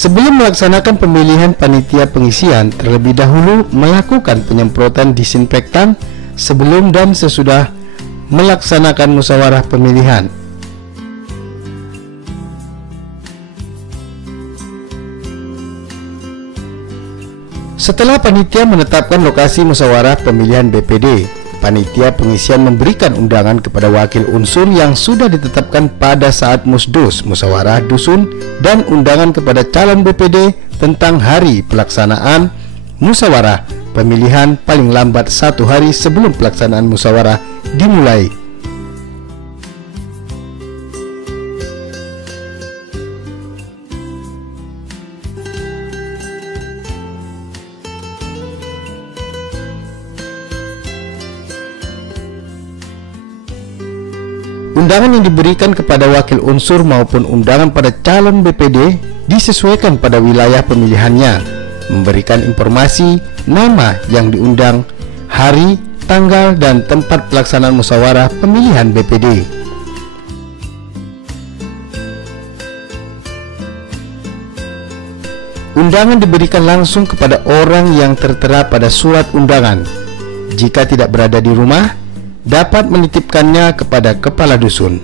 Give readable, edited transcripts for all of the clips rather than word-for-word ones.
Sebelum melaksanakan pemilihan panitia pengisian, terlebih dahulu melakukan penyemprotan disinfektan sebelum dan sesudah melaksanakan musyawarah pemilihan. Setelah panitia menetapkan lokasi musyawarah pemilihan BPD, panitia pengisian memberikan undangan kepada wakil unsur yang sudah ditetapkan pada saat musdos musyawarah dusun dan undangan kepada calon BPD tentang hari pelaksanaan musyawarah pemilihan paling lambat 1 hari sebelum pelaksanaan musyawarah dimulai. Undangan yang diberikan kepada wakil unsur maupun undangan pada calon BPD disesuaikan pada wilayah pemilihannya, memberikan informasi nama yang diundang, hari, tanggal, dan tempat pelaksanaan musyawarah pemilihan BPD. Undangan diberikan langsung kepada orang yang tertera pada surat undangan. Jika tidak berada di rumah, dapat menitipkannya kepada kepala dusun.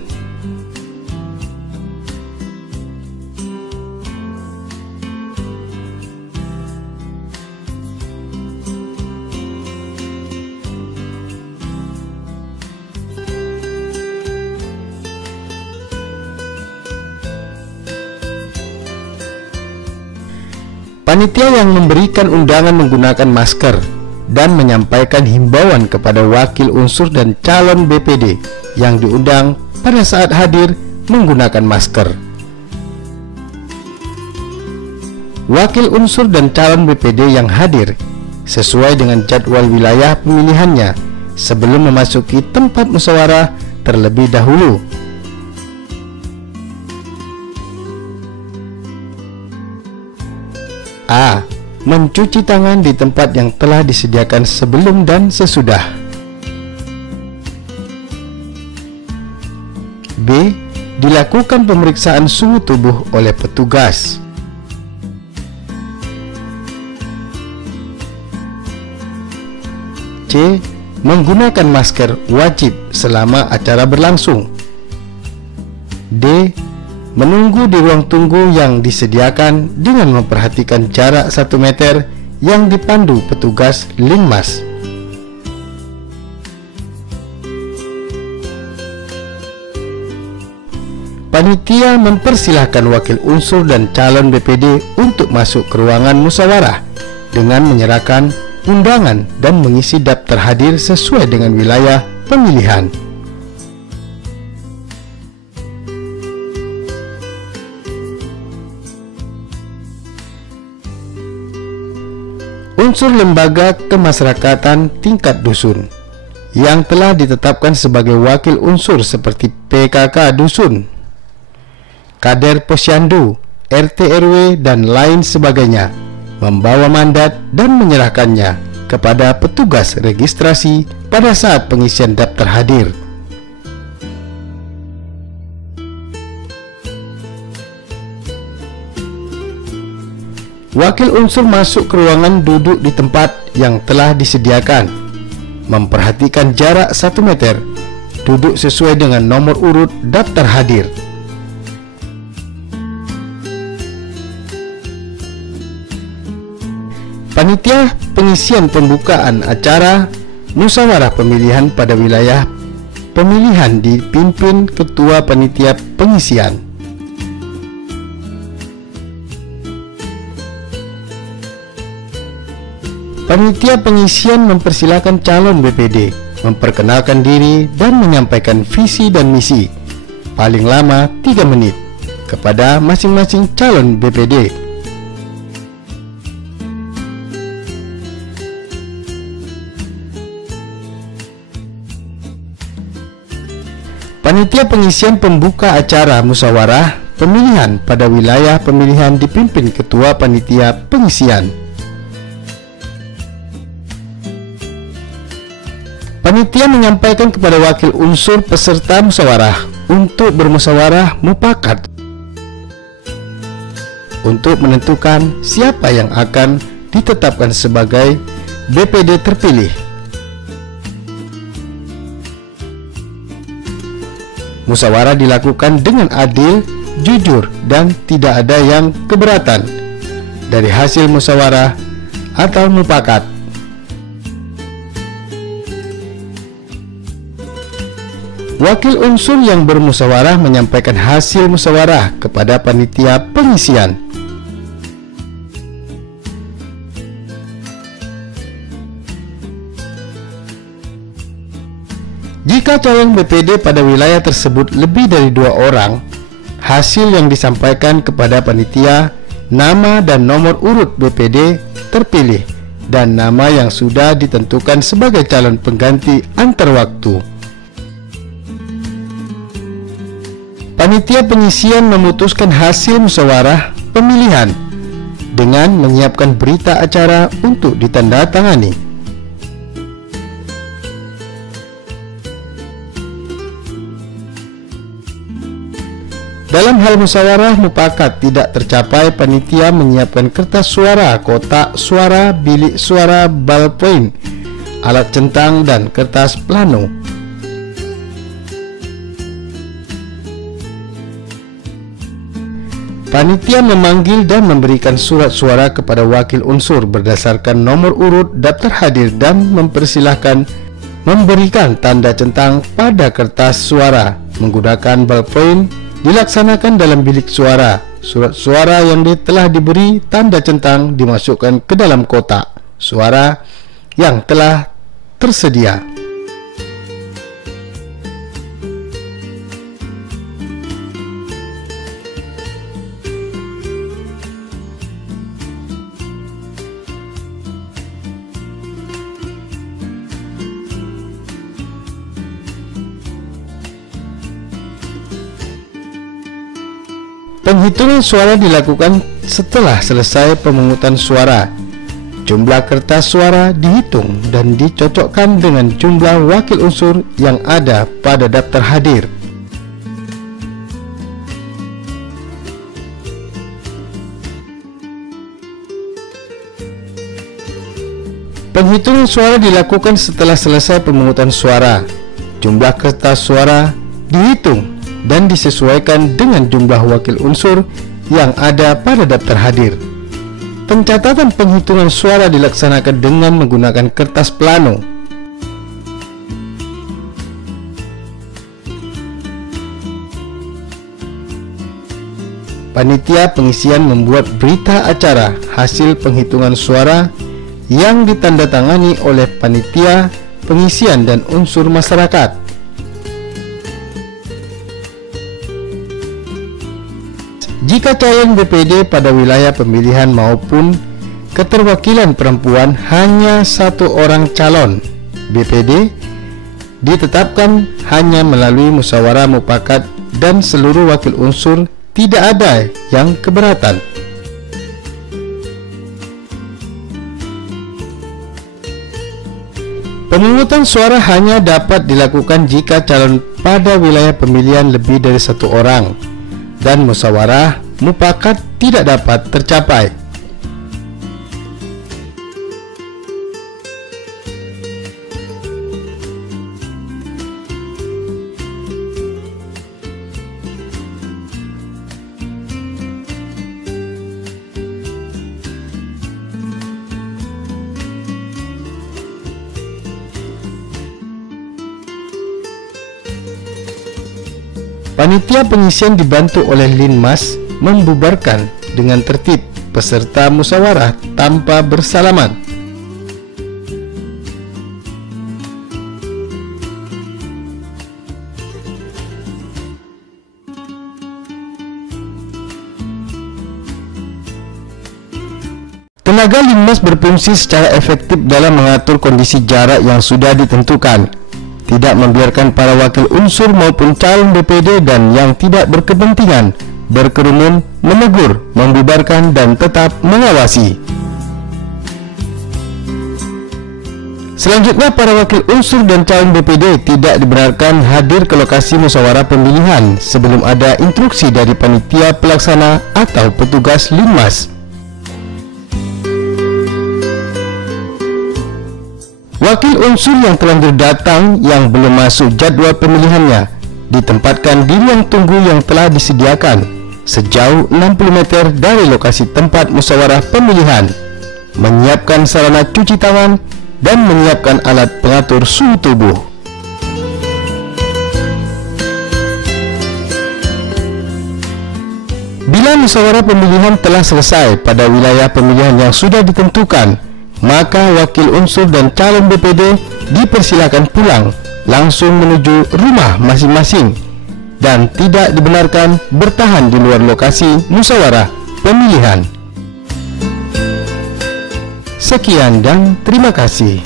Panitia yang memberikan undangan menggunakan masker dan menyampaikan himbauan kepada wakil unsur dan calon BPD yang diundang pada saat hadir menggunakan masker. Wakil unsur dan calon BPD yang hadir sesuai dengan jadwal wilayah pemilihannya sebelum memasuki tempat musyawarah terlebih dahulu. A. Mencuci tangan di tempat yang telah disediakan sebelum dan sesudah. B. Dilakukan pemeriksaan suhu tubuh oleh petugas. C. Menggunakan masker wajib selama acara berlangsung. D. Menunggu di ruang tunggu yang disediakan dengan memperhatikan jarak 1 meter yang dipandu petugas Linmas. Panitia mempersilahkan wakil unsur dan calon BPD untuk masuk ke ruangan musyawarah dengan menyerahkan undangan dan mengisi daftar hadir sesuai dengan wilayah pemilihan. Unsur lembaga kemasyarakatan tingkat dusun yang telah ditetapkan sebagai wakil unsur seperti PKK dusun, kader posyandu, RT RW, dan lain sebagainya membawa mandat dan menyerahkannya kepada petugas registrasi pada saat pengisian daftar hadir. Wakil unsur masuk ke ruangan duduk di tempat yang telah disediakan, memperhatikan jarak 1 meter, duduk sesuai dengan nomor urut daftar hadir. Panitia pengisian pembukaan acara musyawarah pemilihan pada wilayah pemilihan dipimpin Ketua Panitia Pengisian. Panitia pengisian mempersilakan calon BPD memperkenalkan diri dan menyampaikan visi dan misi paling lama 3 menit kepada masing-masing calon BPD. Panitia pengisian pembuka acara musyawarah pemilihan pada wilayah pemilihan dipimpin Ketua Panitia Pengisian. Panitia menyampaikan kepada wakil unsur peserta musyawarah untuk bermusyawarah mufakat untuk menentukan siapa yang akan ditetapkan sebagai BPD terpilih. Musyawarah dilakukan dengan adil, jujur, dan tidak ada yang keberatan dari hasil musyawarah atau mufakat. Wakil unsur yang bermusyawarah menyampaikan hasil musyawarah kepada panitia pengisian. Jika calon BPD pada wilayah tersebut lebih dari 2 orang, hasil yang disampaikan kepada panitia, nama dan nomor urut BPD terpilih, dan nama yang sudah ditentukan sebagai calon pengganti antar waktu. Panitia pengisian memutuskan hasil musyawarah pemilihan dengan menyiapkan berita acara untuk ditandatangani. Dalam hal musyawarah mufakat tidak tercapai, panitia menyiapkan kertas suara, kotak suara, bilik suara, ballpoint, alat centang, dan kertas plano. Panitia memanggil dan memberikan surat suara kepada wakil unsur berdasarkan nomor urut daftar hadir dan mempersilahkan memberikan tanda centang pada kertas suara menggunakan ballpoint. Dilaksanakan dalam bilik suara. Surat suara yang telah diberi tanda centang dimasukkan ke dalam kotak suara yang telah tersedia. Penghitungan suara dilakukan setelah selesai pemungutan suara. Jumlah kertas suara dihitung dan dicocokkan dengan jumlah wakil unsur yang ada pada daftar hadir. Penghitungan suara dilakukan setelah selesai pemungutan suara. Jumlah kertas suara dihitung dan disesuaikan dengan jumlah wakil unsur yang ada pada daftar hadir. Pencatatan penghitungan suara dilaksanakan dengan menggunakan kertas plano. Panitia pengisian membuat berita acara hasil penghitungan suara yang ditandatangani oleh panitia pengisian dan unsur masyarakat. Jika calon BPD pada wilayah pemilihan maupun keterwakilan perempuan hanya 1 orang calon BPD ditetapkan hanya melalui musyawarah mufakat dan seluruh wakil unsur tidak ada yang keberatan. Pemungutan suara hanya dapat dilakukan jika calon pada wilayah pemilihan lebih dari 1 orang dan musyawarah mufakat tidak dapat tercapai. Panitia pengisian dibantu oleh Linmas membubarkan dengan tertib peserta musyawarah tanpa bersalaman. Tenaga Linmas berfungsi secara efektif dalam mengatur kondisi jarak yang sudah ditentukan, tidak membiarkan para wakil unsur maupun calon BPD dan yang tidak berkepentingan berkerumun, menegur, membubarkan, dan tetap mengawasi. Selanjutnya, para wakil unsur dan calon BPD tidak dibenarkan hadir ke lokasi musyawarah pemilihan sebelum ada instruksi dari panitia pelaksana atau petugas Linmas. Wakil unsur yang telanjur datang yang belum masuk jadwal pemilihannya ditempatkan di ruang tunggu yang telah disediakan sejauh 60 meter dari lokasi tempat musyawarah pemilihan, menyiapkan sarana cuci tangan dan menyiapkan alat pengatur suhu tubuh. Bila musyawarah pemilihan telah selesai pada wilayah pemilihan yang sudah ditentukan, maka wakil unsur dan calon BPD dipersilakan pulang langsung menuju rumah masing-masing dan tidak dibenarkan bertahan di luar lokasi musyawarah pemilihan. Sekian dan terima kasih.